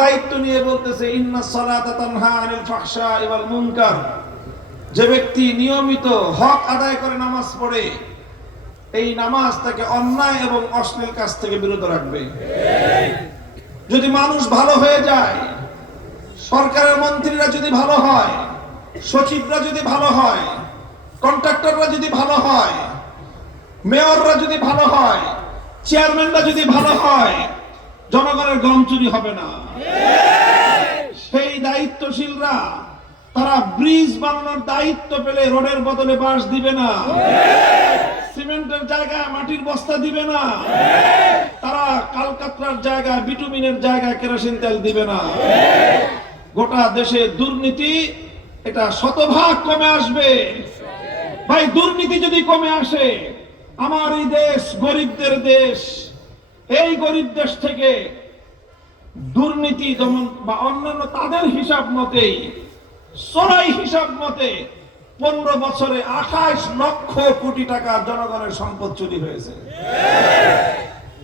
দায়িত্ব নিয়ে বলতেছে ইন্নাস সালাতা তানহা আনিল ফাহশাই ওয়াল মুনকার। যে ব্যক্তি নিয়মিত হক আদায় করে নামাজ পড়ে, এই নামাজ তাকে অন্যায় এবং অশ্লীল কাজ থেকে বিরত রাখবে। যদি মানুষ ভালো হয়ে যায়, সরকারের মন্ত্রীরা যদি ভালো হয়, সচিবরা যদি ভালো হয়, কন্ট্রাক্টররা যদি ভালো হয়, মেয়ররা যদি ভালো হয়, চেয়ারম্যানরা যদি ভালো হয়, জনগণের গম চুরি হবে না। সেই দায়িত্বশীলরা তারা ব্রিজ বানানোর দায়িত্ব পেলে রোডের বদলে বাঁশ দিবে না, সিমেন্টের জায়গায় মাটির বস্তা দিবে না, তারা কালকাতরার জায়গায় বিটুমিনের জায়গায় কেরোসিন তেল দিবে না। গোটা দেশে দুর্নীতি এটা শতভাগ কমে আসবে। ভাই, দুর্নীতি যদি কমে আসে, আমার এই দেশ গরিবদের দেশ, এই গরিব দেশ থেকে দুর্নীতি দমন বা অন্যান্য তাদের হিসাব মতেই, চোরাই হিসাব মতে 15 বছরে 28 লক্ষ কোটি টাকা জনগণের সম্পদ চুরি হয়েছে।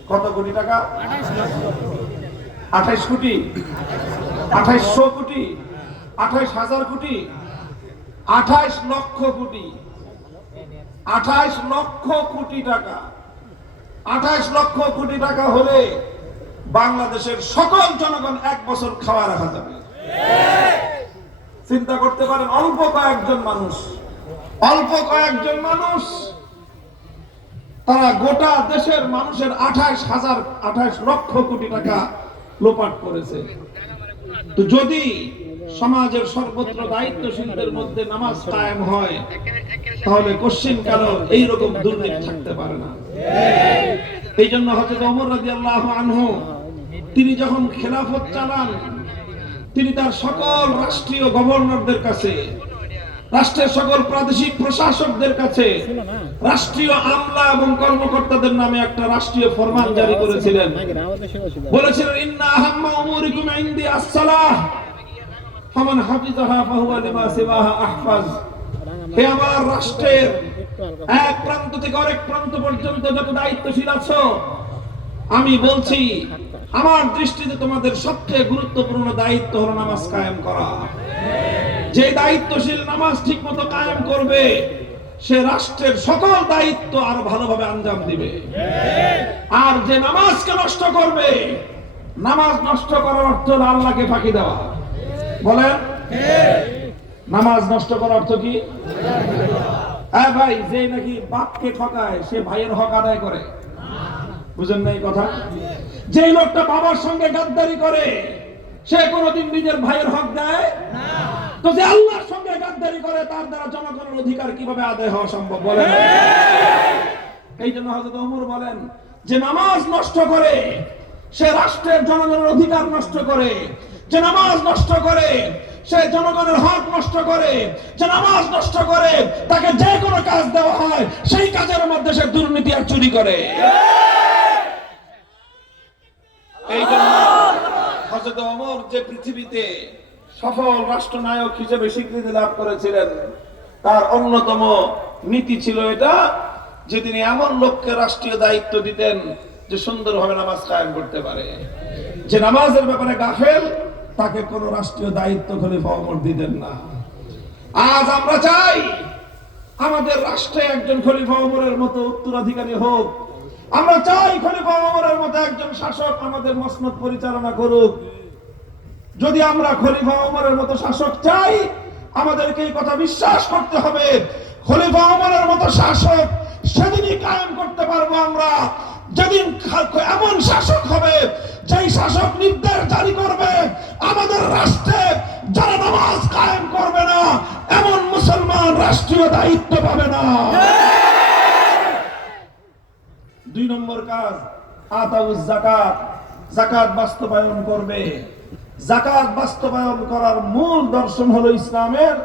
কত কোটি টাকা? 28 কোটি, 2800 কোটি, 28,000 কোটি, 28 লক্ষ কোটি, 28 লক্ষ কোটি টাকা। 28 লক্ষ কোটি টাকা হলে বাংলাদেশের সকল জনগণ 1 বছর খাওয়া রাখা যাবে। চিন্তা করতে পারেন, অল্প কয়েকজন মানুষ তারা গোটা দেশের মানুষের 28 লক্ষ কোটি টাকা লোপাট করেছে। তো যদি সমাজের সর্বত্র দায়িত্বশীলদের মধ্যে নামাজ কায়েম হয়, তাহলে কোশ্চিন কেন এইরকম দুর্নীতি থাকতে পারে না। এই জন্য হযরত ওমর রাদিয়াল্লাহু আনহু তিনি যখন খেলাফত চালান, তিনি তার সকল রাষ্ট্রীয় গভর্নরদের কাছে, রাষ্ট্রের সকল প্রাদেশিক প্রশাসকদের কাছে, রাষ্ট্রীয় আমলা এবং কর্মকর্তাদের নামে একটা রাষ্ট্রীয় ফরমান জারি করেছিলেন। বলেছিলেন, ইন্না আহাম্মা উমুরিকুম ইনদি আস-সালাহ ফামান হাফিজাহা ফাহুয়া লিমা সিওয়াহা আহফাজ। হে আমার রাষ্ট্রের এক প্রান্ত থেকে আরেক প্রান্ত পর্যন্ত যত দায়িত্বশীল আছো, আমি বলছি আমার দৃষ্টিতে তোমাদের সবচেয়ে গুরুত্বপূর্ণ দায়িত্ব হলো নামাজ কায়েম করা। যে দায়িত্বশীল নামাজ ঠিকমতো কায়েম করবে, সে রাষ্ট্রের সকল দায়িত্ব আরো ভালোভাবে আঞ্জাম দিবে। আর যে নামাজকে নষ্ট করবে, নামাজ নষ্ট করার অর্থ হলো আল্লাহকে ফাঁকি দেওয়া। বলেন, নামাজ নষ্ট করার অর্থ কি? হ্যাঁ ভাই, যে নাকি বাপকে ঠকায় সে ভাইয়ের হক আদায় করে। বুঝেন না এই কথা? যে লোকটা বাবার সঙ্গে গাদ্দারি করে সে কোনোদিন নিজের ভাইয়ের হক দেয় না। তো যে আল্লাহর সঙ্গে গাদ্দারি করে, তার দ্বারা জনগণের অধিকার কিভাবে আদায় হওয়া সম্ভব? বলেন। এই জন্য হযরত ওমর বলেন, যে নামাজ নষ্ট করে সে রাষ্ট্রের জনগণের অধিকার নষ্ট করে, যে নামাজ নষ্ট করে সে জনগণের হক নষ্ট করে, যে নামাজ নষ্ট করে তাকে যে কোনো কাজ দেওয়া হয় সেই কাজের মধ্যে সে দুর্নীতি আর চুরি করে। এই জন্য হযরত ওমর যে পৃথিবীতে সফল রাষ্ট্রনায়ক হিসেবে স্বীকৃতি লাভ করেছিলেন, তার অন্যতম নীতি ছিল এটা যে তিনি এমন লোককে রাষ্ট্রীয় দায়িত্ব দিতেন যে সুন্দরভাবে নামাজ কায়েম করতে পারে। যে নামাজের ব্যাপারে গাফেল, তাকে কোন রাষ্ট্রীয় দায়িত্ব খলিফা ওমর দিতেন না। আজ আমরা চাই আমাদের রাষ্ট্রে একজন খলিফা ওমরের মতো উত্তরাধিকারী হোক। আমরা চাই খলিফা ওমরের মতো একজন শাসক আমাদের মসনদ পরিচালনা করুক। যদি আমরা খলিফা ওমরের মতো শাসক চাই, আমাদেরকে এই কথা বিশ্বাস করতে হবে, খলিফা ওমরের মতো শাসক সেদিনই কায়েম করতে পারবো আমরা যেদিন এমন শাসক হবে, যেই শাসক নির্দেশ জারি করবে আমাদের রাষ্ট্রে যারা নামাজ কায়েম করবে না, এমন মুসলমান রাষ্ট্রীয় দায়িত্ব পাবে না। 2 নম্বর কাজ, আতাউজ যাকাত, যাকাত বাস্তবায়ন করবে। যাকাত বাস্তবায়ন করার মূল দর্শন হলো ইসলামের।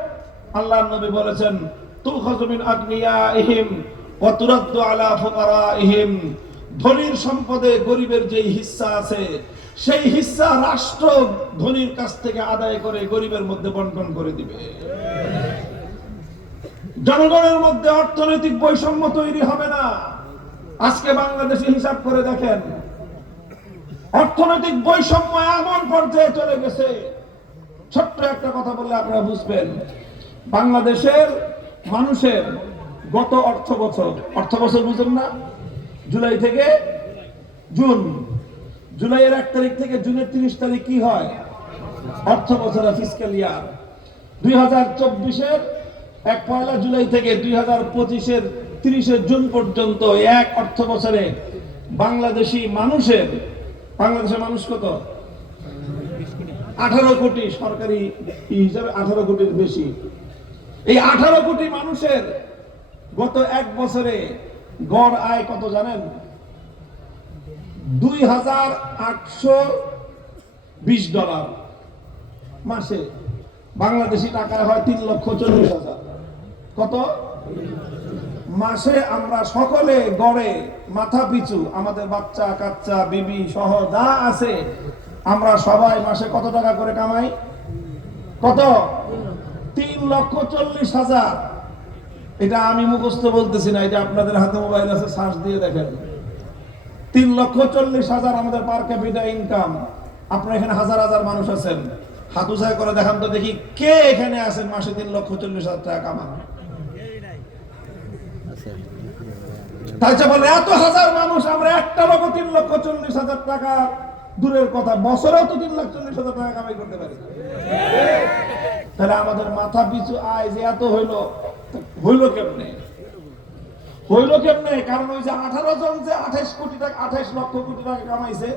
আল্লাহর নবী বলেছেন, তুখাযু মিন আগনিয়াইহিম ওয়া তুরাদ্দু আলা ফুকারাইহিম। ধনীর সম্পদে গরিবের যেই হিস্সা আছে, সেই হিস্সা রাষ্ট্র ধনীর কাছ থেকে আদায় করে গরিবের মধ্যে বন্টন করে দিবে। জনগণের মধ্যে অর্থনৈতিক বৈষম্য তৈরি হবে না। আজকে বাংলাদেশে হিসাব করে দেখেন, অর্থনৈতিক বৈষম্য এমন পর্যায়ে চলে গেছে, ছোট্ট একটা কথা বললে আপনারা বুঝবেন। বাংলাদেশের মানুষের গত অর্থ বছর বুঝেন না, জুলাই থেকে জুন, জুলাইয়ের 1 তারিখ থেকে জুনের 30 তারিখ কি হয়? অর্থ বছর, ফিসক্যাল ইয়ার। 2024-এর 1 জুলাই থেকে 2025-এর 30 জুন পর্যন্ত এক অর্থ বছরে বাংলাদেশের মানুষ কত? 18 কোটি, সরকারি হিসাবে 18 কোটির বেশি। এই 18 কোটি মানুষের গত এক বছরে গড় আয় কত জানেন? $2,820 মাসে। বাংলাদেশি টাকায় হয় 3,40,000। কত মাসে? আমরা সকলে গড়ে মাথা পিছু, আমাদের বাচ্চা কাচ্চা বিবি সহ যা আছে, আমরা সবাই মাসে কত টাকা করে কামাই? কত? 3,40,000। এটা আমি মুখস্থ বলতেছি না, এটা আপনাদের হাতে মোবাইল আছে, সার্চ দিয়ে দেখেন। 3,40,000 আমাদের পার ক্যাপিটা ইনকাম। আপনারা এখানে হাজার হাজার মানুষ আছেন, হাত উঁচাই করে দেখান তো দেখি কে এখানে আছেন মাসে 3,40,000 টাকা কামান। তাই বলে এত হাজার মানুষ, আমরা একটা লোক 3,40,000 টাকা দূরের কথা, বছরেও তো 3,40,000 টাকা কামাই করতে পারি। তাহলে আমাদের মাথা পিছু আয় যে এত হইলো কেমনে? কারণ ওই যে 18 জন যে 28 লক্ষ কোটি টাকা কামাইছে,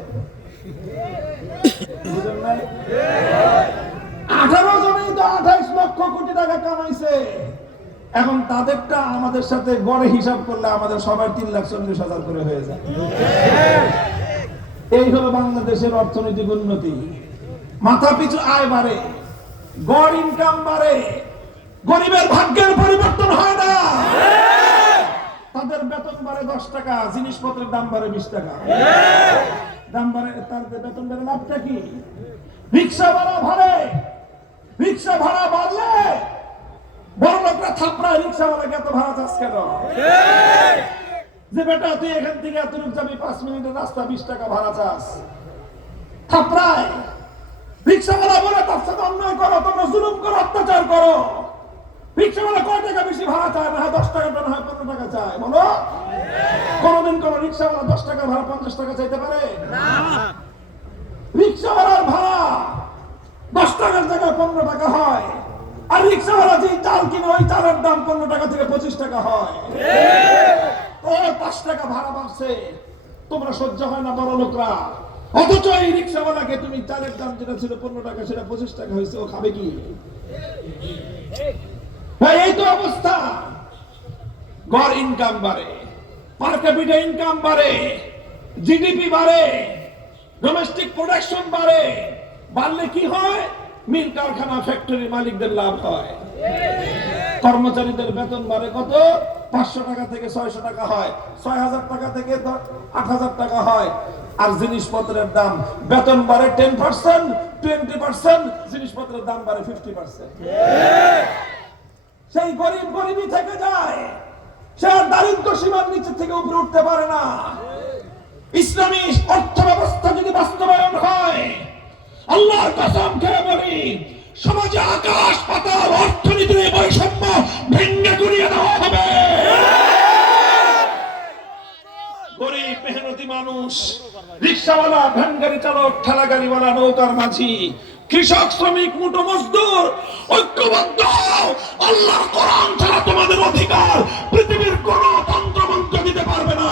18 জনেই তো 28 লক্ষ কোটি টাকা কামাইছে। এখন তাদেরটা আমাদের সাথে গড়ে হিসাব করলে আমাদের সবার 3,40,000 করে হয়ে যায়। এই হলো বাংলাদেশের অর্থনৈতিক উন্নতি। মাথা পিছু আয় বাড়ে, গড় ইনকাম বাড়ে, গরিবের ভাগ্যের পরিবর্তন হয় না। তাদের বেতন বাড়ে 10 টাকা, জিনিসপত্রের দাম বাড়ে 20 টাকা। দাম বাড়ে, তার বেতন বাড়ে, লাভটা কি? রিক্সা ভাড়া বাড়লে বড় লোকরা থাপড়ায় রিক্সাওয়ালাকে এত ভাড়া চাস কেন? যে বেটা তুই এখান থেকে এতটুক যাবি, 5 মিনিটের রাস্তা, 20 টাকা ভাড়া চাস, থাপড়ায়। রিক্সাওয়ালা বলে তার সাথে অন্যায় করো, তোমরা জুলুম করো, অত্যাচার করো। রিক্সাওয়ালা কয় টাকা বেশি ভাড়া চায় না? 10 টাকা না হয় 15 টাকা চায়। বলো, কোনদিন কোন রিক্সাওয়ালা 10 টাকা ভাড়া 50 টাকা চাইতে পারে? রিক্সাওয়ালার ভাড়া 10 টাকার জায়গায় 15 টাকা হয়, আর রিক্সাওয়ালা যে চাল কিনে ওই চালের দাম 15 টাকা থেকে 25 টাকা হয়। ও 5 টাকা ভাড়া বাড়ছে, তোমরা সহ্য হয় না বড় লোকরা। অথচ এই রিক্সাওয়ালাকে তুমি চালের দাম যেটা ছিল 15 টাকা, সেটা 25 টাকা হয়েছে, ও খাবে কি? এই তো অবস্থা। গড় ইনকাম বাড়ে, পার ক্যাপিটা ইনকাম বাড়ে, জিডিপি বাড়ে, ডোমেস্টিক প্রোডাকশন বাড়ে। বাড়লে কি হয়? মিল কারখানা ফ্যাক্টরি মালিকদের লাভ হয়। কর্মচারীদের বেতন বাড়ে কত? 500 টাকা থেকে 600 টাকা হয়, 6,000 টাকা থেকে 8,000 টাকা হয়। আর জিনিসপত্রের দাম, বেতন বাড়ে 10%, 20%, জিনিসপত্রের দাম বাড়ে 50%। সেই গরিব গরিবই থেকে যায়, সে আর দারিদ্র সীমার নিচে থেকে উপরে উঠতে পারে না। ইসলামী অর্থ ব্যবস্থা যদি বাস্তবায়ন হয়, আল্লাহর কসম খেয়ে বলি, সমাজে আকাশ পাতাল অর্থনীতির বৈষম্য ভেঙে গুড়িয়ে দেওয়া হবে। গরিব মেহনতি মানুষ, রিক্সাওয়ালা, ভ্যান গাড়ি চালক, ঠেলা গাড়িওয়ালা, নৌকার মাঝি, কৃষক, শ্রমিক, মুঠো মজদুর, ঐক্যবদ্ধ হও। আল্লাহর কোরআন ছাড়া তোমাদের অধিকার পৃথিবীর কোন তন্ত্রমন্ত্র দিতে পারবে না।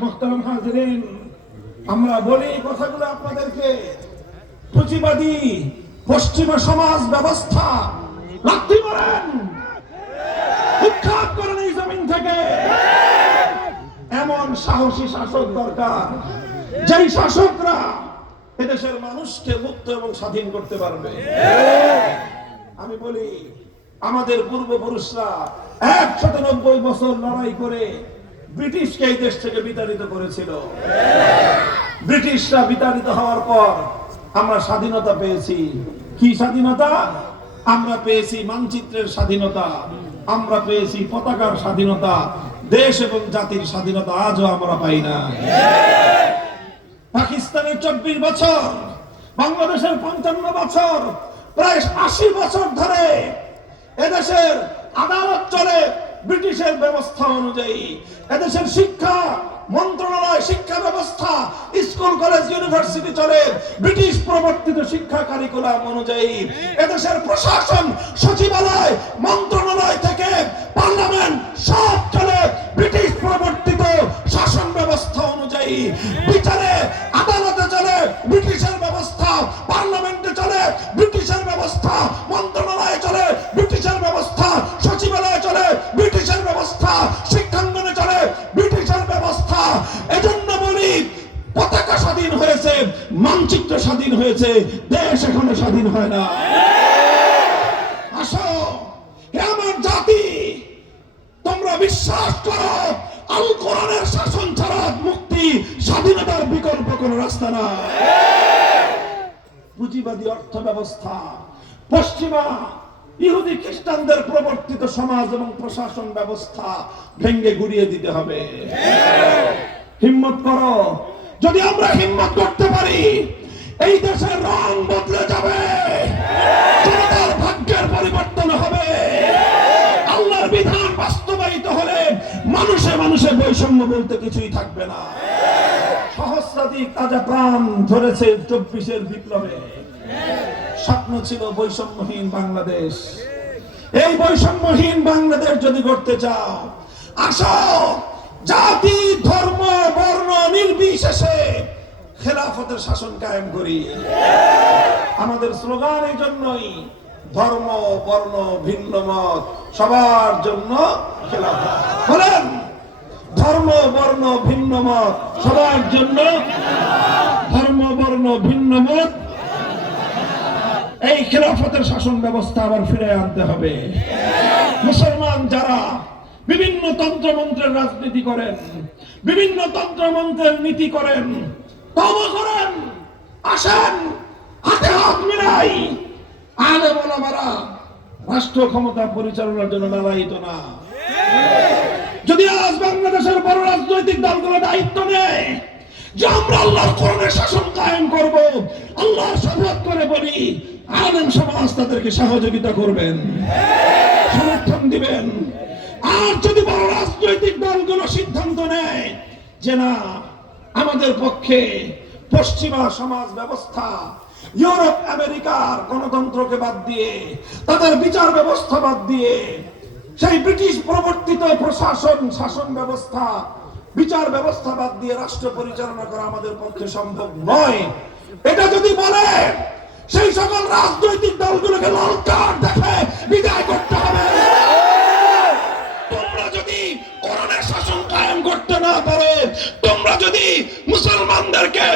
মুহতারাম হাজিরিন, আমরা বলি এই কথাগুলো আপনাদেরকে, পুঁজিবাদী পশ্চিমা সমাজ ব্যবস্থা লাথি মারেন, উৎখাত করেন এই জমিন থেকে। এমন সাহসী শাসক দরকার, যেই শাসকরা এদেশের মানুষকে মুক্ত এবং স্বাধীন করতে পারবে। আমি বলি, আমাদের পূর্বপুরুষরা 190 বছর লড়াই করে ব্রিটিশকে এই দেশ থেকে বিতাড়িত করেছিল। ব্রিটিশরা বিতাড়িত হওয়ার পর আমরা স্বাধীনতা পেয়েছি। কি স্বাধীনতা? আমরা পেয়েছি মানচিত্রের স্বাধীনতা, আমরা পেয়েছি পতাকার স্বাধীনতা, দেশ এবং জাতির স্বাধীনতা আজও আমরা পাই না। পাকিস্তানের 24 বছর, বাংলাদেশের 55 বছর, প্রায় 80 বছর ধরে এদেশের আদালত চলে ব্রিটিশের ব্যবস্থা অনুযায়ী। এদেশের শিক্ষা মন্ত্রণালয়, শিক্ষা ব্যবস্থা, স্কুল কলেজ ইউনিভার্সিটি চলে ব্রিটিশ প্রবর্তিত শিক্ষা কারিকুলাম অনুযায়ী। এদেশের প্রশাসন, সচিবালয়, মন্ত্রণালয় থেকে পার্লামেন্ট সব চলে ব্রিটিশ প্রবর্তিত শাসন ব্যবস্থা অনুযায়ী। বিচারে আদালতে চলে ব্রিটিশের ব্যবস্থা, পার্লামেন্টে চলে ব্রিটিশের ব্যবস্থা, মন্ত্রণালয়ে চলে ব্রিটিশের ব্যবস্থা, সচিবালয়ে চলে ব্রিটিশের ব্যবস্থা, শিক্ষাঙ্গনে চলে ব্রিটিশের ব্যবস্থা। এজন্য বলি, পতাকা স্বাধীন হয়েছে, মানচিত্র স্বাধীন হয়েছে, দেশ এখনো স্বাধীন হয় না। আসো হে আমার জাতি, তোমরা বিশ্বাস করো আল কোরআনের শাসন ছাড়া মুক্তি, স্বাধীনতার বিকল্প কোন রাস্তা না। পুঁজিবাদী অর্থ ব্যবস্থা, পশ্চিমা ইহুদি খ্রিস্টানদের প্রবর্তিত সমাজ এবং প্রশাসন ব্যবস্থা ভেঙ্গে গুড়িয়ে দিতে হবে। হিম্মত করো। যদি আমরা হিম্মত করতে পারি, এই দেশের রং বদলে যাবে, জনতার ভাগ্যের পরিবর্তন হবে। আল্লাহর বিধান বাস্তবায়িত হলে মানুষে মানুষে বৈষম্য বলতে কিছুই থাকবে না। সহস্রাধিক তাজা প্রাণ ধরেছে 24-এর বিপ্লবে। স্বপ্ন ছিল বৈষম্যহীন বাংলাদেশ। এই বৈষম্যহীন বাংলাদেশ যদি করতে চাও, আসো জাতি, ধর্ম, বর্ণ নির্বিশেষে খেলাফতের শাসন কায়েম করি। আমাদের স্লোগান এই জন্যই, ধর্ম বর্ণ ভিন্ন মত সবার জন্য খেলাফত। বলেন, ধর্ম বর্ণ ভিন্ন মত সবার জন্য, ধর্ম বর্ণ ভিন্ন মত। এই খেলাফতের শাসন ব্যবস্থা আবার ফিরে আনতে হবে। মুসলমান যারা বিভিন্ন তন্ত্রমন্ত্রের রাজনীতি করেন, বিভিন্ন তন্ত্রমন্ত্রের নীতি করেন, তওবা করেন, আসেন হাতে হাত মিলাই। আলেম ওলামারা রাষ্ট্র ক্ষমতা পরিচালনার জন্য লড়াইতো না। যদি আজ বাংলাদেশের বড় রাজনৈতিক দলগুলো দায়িত্ব নেয় যে আমরা আল্লাহর কোরআনের শাসন কায়েম করব, আল্লাহর শপথ করে বলি, আলেম সমাজ তাদেরকে সহযোগিতা করবেন, সমর্থন দিবেন। আর যদি বড় রাজনৈতিক দলগুলো সিদ্ধান্ত নেয় যে না, আমাদের পক্ষে পশ্চিমা সমাজ ব্যবস্থা, ইউরোপ আমেরিকার গণতন্ত্রকে বাদ দিয়ে, তাদের বিচার ব্যবস্থা বাদ দিয়ে, সেই ব্রিটিশ প্রবর্তিত প্রশাসন শাসন ব্যবস্থা, বিচার ব্যবস্থা বাদ দিয়ে রাষ্ট্র পরিচালনা করা আমাদের পক্ষে সম্ভব নয়, এটা যদি বলে, সেই সকল রাজনৈতিক দলগুলোকে লাল কার্ড দেখে বিদায় করতে হবে। তোমরা যদি কোরআনের শাসন কায়েম করতে না পারো, তোমরা যদি মুসলমানদেরকে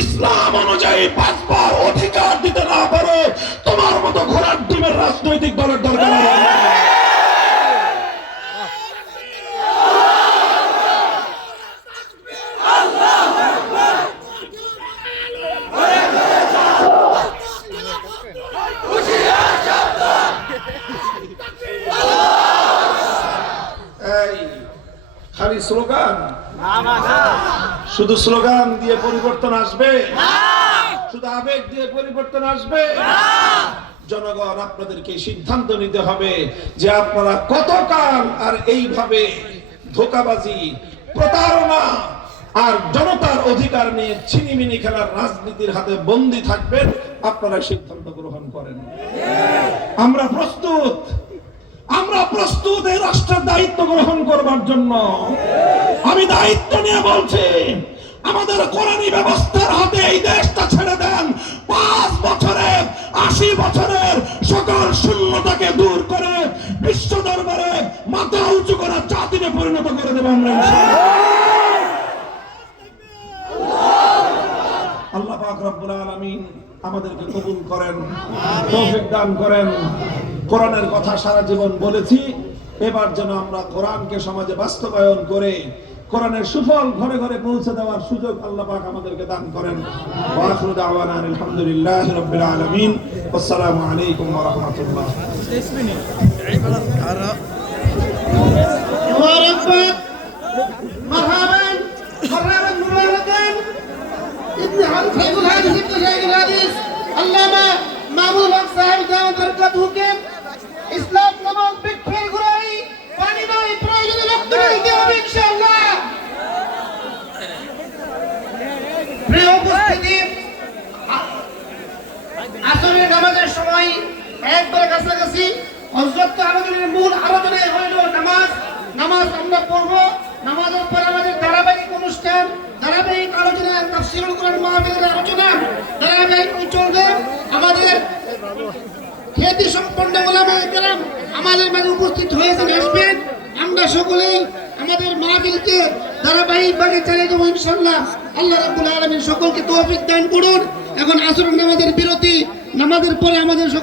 ইসলাম অনুযায়ী বাঁচবার অধিকার দিতে না পারো, তোমার মতো ঘোড়ার ডিমের রাজনৈতিক দলের দরকার নেই। খালি স্লোগান, শুধু স্লোগান দিয়ে পরিবর্তন আসবে? শুধু আবেগ দিয়ে পরিবর্তন আসবে? জনগণ আপনাদেরকে সিদ্ধান্ত নিতে হবে যে আপনারা কতকাল আর এইভাবে ধোঁকাবাজি, প্রতারণা আর জনতার অধিকার নিয়ে ছিনিমিনি খেলার রাজনীতির হাতে বন্দী থাকবেন। আপনারা সিদ্ধান্ত গ্রহণ করেন। আমরা প্রস্তুত, আমরা প্রস্তুত এই রাষ্ট্রের দায়িত্ব গ্রহণ করবার জন্য। আমি দায়িত্ব নিয়ে বলছি, আমাদের কোরআনী ব্যবস্থার হাতে এই দেশটা ছেড়ে দেন। 5 বছরে 80 বছরের সকল শূন্যতাকে দূর করে বিশ্ব দরবারে মাথা উঁচু করার জাতিতে পরিণত করে দেবেন আমরা ইনশাআল্লাহ। আল্লাহ পাক রব্বুল আলামিন আমাদেরকে কবুল করেন, তৌফিক দান করেন। কোরআনের কথা সারা জীবন বলেছি, এবার যেন আমরা কোরআনকে সমাজে বাস্তবায়ন করে কোরআনের সুফল ঘরে ঘরে পৌঁছে দেওয়ার সুযোগ আল্লাহ পাক আমাদেরকে দান করেন। ওয়া আখিরু দাওয়ানা আলহামদুলিল্লাহি রাব্বিল আলামিন। আসসালামু আলাইকুম ওয়া রাহমাতুল্লাহ। مرحبا مرحبا مباركا ابن شيخ الحديث ابن شيخ الحديث علامة মামুনুল হক সাহেব দাওয়াত বরকাতুহু কে ইসলাম নামক বৃক্ষের গোড়ায় পানি নয় প্রয়োজনে রক্ত দিতে হবে ইনশাআল্লাহ। প্রিয় উপস্থিতি, আসরের নামাজের সময় একবার কাছাকাছি হযরত আমাদের মূল আলোচনায় হইল নামাজ। নামাজ আমরা পড়ব, নামাজের পর আমাদের ধারাবাহিক অনুষ্ঠান, ধারাবাহিক আলোচনা, তাফসীরুল কোরআন মাহফিলের আলোচনা ধারাবাহিক চলবে। আমাদের খ্যাতি সম্পন্ন উলামায়ে কেরাম আমাদের মাঝে উপস্থিত হয়েছেন, আসবেন। আমরা সকলেই আমাদের মাহফিলকে ধারাবাহিকভাবে চালিয়ে দেবো ইনশাআল্লাহ। আল্লাহ রাব্বুল আলামিন সকলকে তৌফিক দান করুন। এখন আসরের নামাজের বিরতি, নামাজের পরে আমাদের সকল